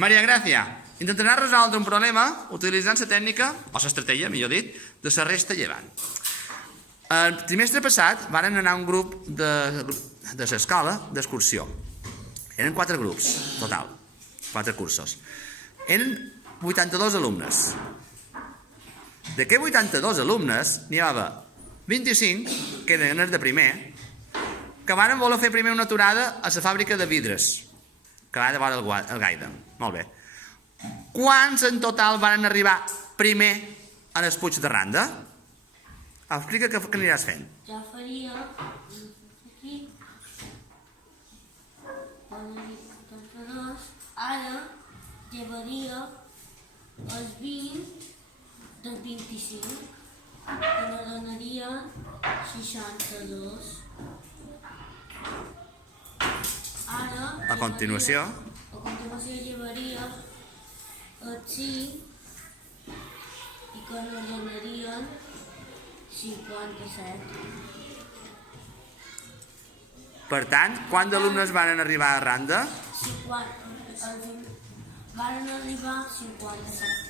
Maria Gràcia intentarà resoldre un problema utilitzant la tècnica, o l'estratègia, millor dit, de la resta llevant. El trimestre passat varen anar un grup de l'escola d'excursió. Eren 4 grups, total, 4 cursos. Eren 82 alumnes. D'aquests 82 alumnes, n'hi havia 25, que eren els de primer, que varen voler fer primer una aturada a la fàbrica de vidres, que va de vora el Gaida. Molt bé. Quants en total varen arribar primer a les Puig de Randa? Explica què aniràs fent. Jo faria aquí, ara llevaria els 20 dels 25, que me donaria 62. Ara A continuació llevaria els 5 i que me donarien 57. Per tant, quants alumnes van arribar a Randa? Van arribar 57.